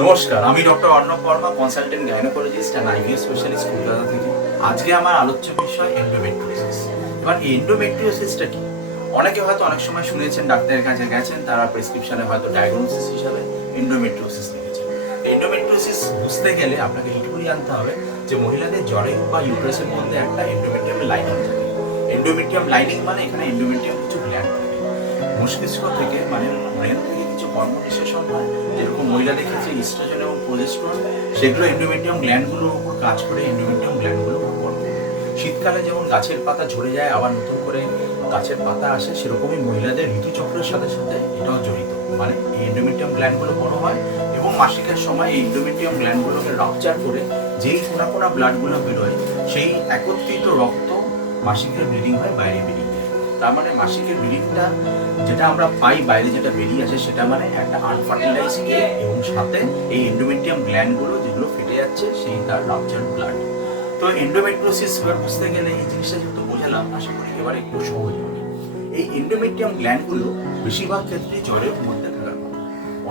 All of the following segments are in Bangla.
নমস্কার, আমি doctor Arnab Barma, consultant gynaecologist and IVF specialist Kolkata থেকে। আজকে আমার আলোচ্য বিষয় এন্ডোমেট্রিওসিস। এবার এন্ডোমেট্রিওসিসটা কি? অনেকে হয়তো অনেক সময় শুনেছেন, ডাক্তারের কাছে গেছেন, তারা প্রেসক্রিপশনে হয়তো ডায়াগনোসিস হিসাবে এন্ডোমেট্রিওসিস লিখেছেন। এন্ডোমেট্রিওসিস বুঝতে গেলে আপনাকে এইটুকুই জানতে হবে যে মহিলাদের জরায়ু বা ইউটেরাসের মধ্যে একটা এন্ডোমেট্রিয়াম লাইনিং থাকে। এন্ডোমেট্রিয়াম লাইনিং মানে এখানে এন্ডোমেট্রিয়াম কিছু গ্ল্যান্ড থাকে। মস্তিষ্ক থেকে মানে ব্রেন থেকে কিছু হরমোন নিঃসরণ হয়, যেরকম মহিলাদের ক্ষেত্রে ইস্ট্রোজেন এবং প্রোজেস্টেরন, সেগুলো এন্ডোমেট্রিয়াম গ্ল্যান্ডগুলোর উপর কাজ করে এন্ডোমেট্রিয়াম গ্ল্যান্ডগুলো বড় করে। শীতকালে যেমন গাছের পাতা ঝরে যায় আবার নতুন করে গাছের পাতা আসে, সেরকমই মহিলাদের ঋতুচক্রের সাথে সাথে এটাও জড়িত। মানে এই এন্ডোমেট্রিয়াম গ্ল্যান্ডগুলো বড় হয় এবং মাসিকের সময় এই এন্ডোমেট্রিয়াম গ্ল্যান্ডগুলোকে রাপচার করে যেই কোনা কোনা ব্লাডগুলো বেরোয়, সেই একত্রিত রক্ত মাসিকের ব্লিডিং হয়, বাইরে বেরিয়ে যায়। তার মানে মাসিকের ব্লিডিংটা যেটা আমরা পাই বাইরে, যেটা বেরিয়ে আসে, সেটা মানে একটা আনফার্টিলাইজ এগ এবং সাথে এই এন্ডোমেট্রিয়াম গ্ল্যান্ডগুলো যেগুলো ফেটে যাচ্ছে, সেই তার রাপচার ব্লাড। তো এন্ডোমেট্রিওসিস বুঝতে গেলে এই জিনিসটা যেহেতু বোঝালাম, আশা করি এবার একটু সহজ হবে। এই এন্ডোমেট্রিয়াম গ্ল্যান্ডগুলো বেশিরভাগ ক্ষেত্রে জ্বরের মধ্যে থাকার কথা।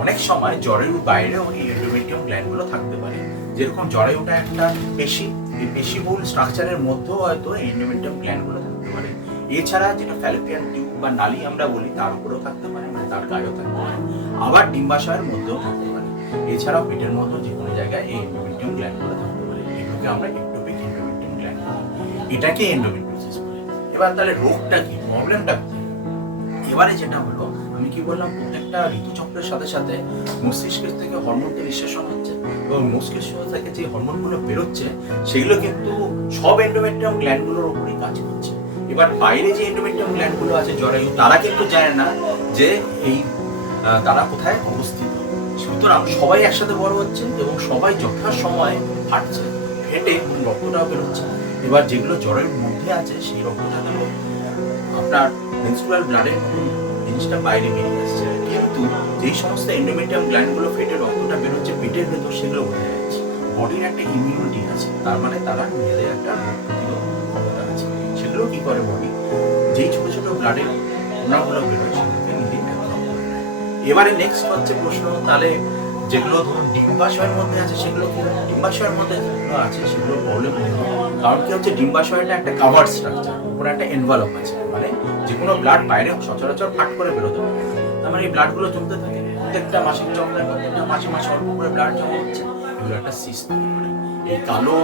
অনেক সময় জ্বরের বাইরেও এই এন্ডোমেট্রিয়াম গ্ল্যান্ডগুলো থাকতে পারে। যেরকম জরায়ুটা একটা পেশি, এই পেশিবহুল স্ট্রাকচারের মধ্যেও হয়তো এই এন্ডোমেট্রিয়াম গ্ল্যান্ডগুলো থাকতে পারে। এছাড়া যেটা ফ্যালোপিয়ান টিউব বা নালী আমরা বলি, তার উপরেও থাকতে পারে, মানে তার গায়েও থাকতে পারে। আবার ডিম্বাশয়ের মধ্যেও থাকতে পারে। এছাড়াও পেটের মধ্যে যে কোনো জায়গায় এই এন্ডোমেট্রিয়াম গ্ল্যান্ডগুলো থাকতে পারে। এগুলোকে আমরা একটোপিক এন্ডোমেট্রিয়াম গ্ল্যান্ড বলি। এটাকে এন্ডোমেট্রিওসিস বলে। এবার তাহলে রোগটা কি, প্রবলেমটা কি? এবারে যেটা হলো, আমি কি বললাম, প্রত্যেকটা ঋতুচক্রের সাথে সাথে মস্তিষ্কের থেকে হরমোনকে নিঃশেষণ হচ্ছে এবং মস্তিষ্ক থেকে যে হরমোনগুলো বেরোচ্ছে, সেগুলো কিন্তু সব এন্ডোমেট্রিয়াম গ্ল্যান্ডগুলোর উপরেই কাজ করছে। এবার বাইরে যে এন্ডোমেট্রিয়াম গ্ল্যান্ডগুলো আছে জরায়ু, তারা কিন্তু জানে না যে এই তারা কোথায় অবস্থিত। সুতরাং সবাই একসাথে বড় হচ্ছে এবং সবাই যথাসময়ে ফাটছে, ফেটে রক্তটাও বেরোচ্ছে। এবার যেগুলো জরায়ুর মধ্যে আছে, সেই রক্তটা গেল আপনার মেনস্ট্রুয়াল ব্লাডের মতো জিনিসটা বাইরে বেরিয়ে আসছে, কিন্তু যেই সমস্ত এন্ডোমেট্রিয়াম গ্ল্যান্ডগুলো ফেটে রক্তটা বেরোচ্ছে পেটের ভেতর, সেগুলো বোঝা যাচ্ছে। বডির একটা ইমিউনিটি আছে, তার মানে তারা নিজেদের একটা রোগ প্রতিরোধ ক্ষমতা আছে। সেগুলো কি করে বডি, যেই ছোট ছোট ব্লাডের কণাগুলো বেরোয়, সেগুলোকে নিজেই অ্যাবজর্ব করে নেয়। এবারে নেক্সট হচ্ছে প্রশ্ন, তাহলে যেগুলো ধরুন ডিম্বাশয়ের মধ্যে আছে, সেগুলো কি? ডিম্বাশয়ের মধ্যে যেগুলো আছে সেগুলো প্রবলেম নেই, কারণ কি হচ্ছে, ডিম্বাশয়টা একটা কাভার্ড স্ট্রাকচার, উপরে একটা এনভালপ আছে, মানে যে কোনো ব্লাড বাইরে সচরাচর ফাট করে বেরোতে পারে। তার মানে এই ব্লাডগুলো জমতে থাকে, প্রত্যেকটা মাসিক চক্রের প্রত্যেকটা মাসে মাসে অল্প করে ব্লাড জমা হচ্ছে, এগুলো একটা সিস্ট তৈরি করে। এই কালো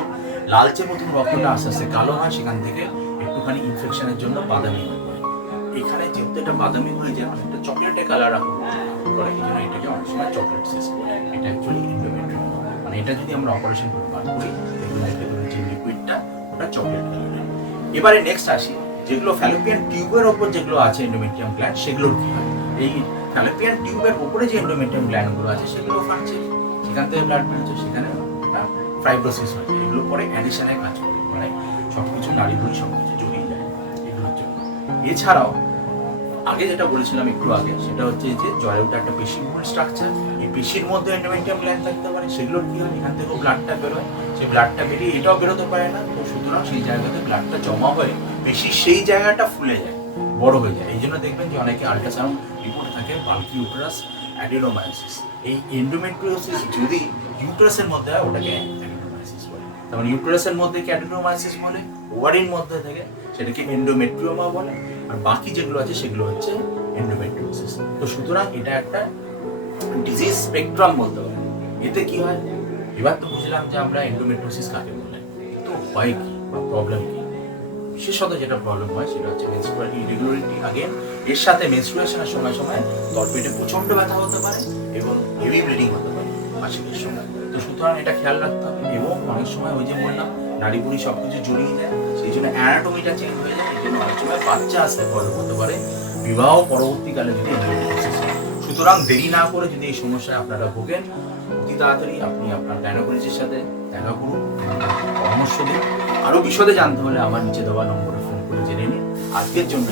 লালচে মতন রক্তটা আস্তে আস্তে কালো হয়, সেখান থেকে একটুখানি ইনফেকশনের জন্য বাদামি হয়ে যায়। এখানে যেহেতু এটা বাদামি হয়ে যায়, অনেকটা চকলেটে কালার করে, এই জন্য এটাকে অনেক সময় চকলেট সিস্ট বলে। এটা অ্যাকচুয়ালি এন্ডোমেট্রিয়াম, মানে এটা যদি আমরা অপারেশন করে বার করি, যে লিকুইডটা ওটা চকলেট কালারের। এবারে নেক্সট আসি, যেগুলো ফ্যালোপিয়ান টিউবের ওপর যেগুলো আছে এন্ডোমেট্রিয়াম গ্ল্যান্ড, সেগুলোর কি হয়? এই ফ্যালোপিয়ান টিউবের উপরে যে এন্ডোমেট্রিয়াম গ্ল্যান্ডগুলো আছে, সেগুলো ফাটছে, সেখান থেকে ব্লাড বেরোচ্ছে, সেখানে ফাইব্রোসিস হয়। এগুলো পরে অ্যাডিশনে কাজ করে, মানে সবকিছু নাড়িভুড়ি সবকিছু জড়িয়ে যায় এগুলোর জন্য। এছাড়াও আগে যেটা বলেছিলাম একটু আগে, সেটা হচ্ছে যে জরায়ুটা একটা পেশিবহুল স্ট্রাকচার, এই পেশির মধ্যে এন্ডোমেট্রিয়াম গ্ল্যান্ড থাকতে পারে। সেগুলোর কি হয়, এখান থেকেও ব্লাডটা বেরোয়, সেই ব্লাডটা বেরিয়ে এটাও বেরোতে পারে না, তো সুতরাং সেই জায়গাতে ব্লাডটা জমা হয়ে পেশির সেই জায়গাটা ফুলে যায়, বড় হয়ে যায়। এই জন্য দেখবেন যে অনেকে আল্ট্রাসাউন্ড রিপোর্ট থাকে বাল্কি ইউটেরাস অ্যাডিনোমায়োসিস। এই এন্ডোমেট্রিওসিস যদি ইউটেরাসের মধ্যে হয়, ওটাকে অ্যাডিনোমায়োসিস বলে। তার মানে ইউটেরাসের মধ্যে কি অ্যাডিনোমায়োসিস বলে, ওভারির মধ্যে থেকে সেটাকে এন্ডোমেট্রিওমা বলে, আর বাকি যেগুলো আছে সেগুলো হচ্ছে এন্ডোমেট্রিওসিস। তো সুতরাং এটা একটা ডিজিজ স্পেকট্রাম বলতে পারে। এতে কি হয়, এবার তো বুঝলাম যে আমরা এন্ডোমেট্রিওসিস কাকে বলে, তো হয় কি বা প্রবলেম কি? বিশেষত যেটা প্রবলেম হয় সেটা হচ্ছে মেনস্ট্রুয়াল ইরেগুলারিটি। আগে এর সাথে মেনস্ট্রুয়েশনের সময় সময় তলপেটে প্রচন্ড ব্যথা হতে পারে এবং হেভি ব্লিডিং হতে পারে মাসিকের সময়। তো সুতরাং এটা খেয়াল রাখতে হবে। এবং অনেক সময় ওই যে বললাম, নাড়িভুড়ি সবকিছু জড়িয়ে যায়, সেই জন্য অ্যানাটমিটা চেঞ্জ হয়ে যায়। এই জন্য অনেক সময় বাচ্চা আসতে প্রবলেম হতে পারে বিবাহ পরবর্তীকালে যদি এন্ডোমেট্রিওসিস হয়। সুতরাং দেরি না করে যদি এই সমস্যায় আপনারা ভোগেন, অতি তাড়াতাড়ি আপনি আপনার গাইনোকোলজিস্টের সাথে দেখা করুন, পরামর্শ দিন। আরো বিশদে জানতে হলে আমার নিচে দেওয়া নম্বরে ফোন করে জেনে নিন। আজকের জন্য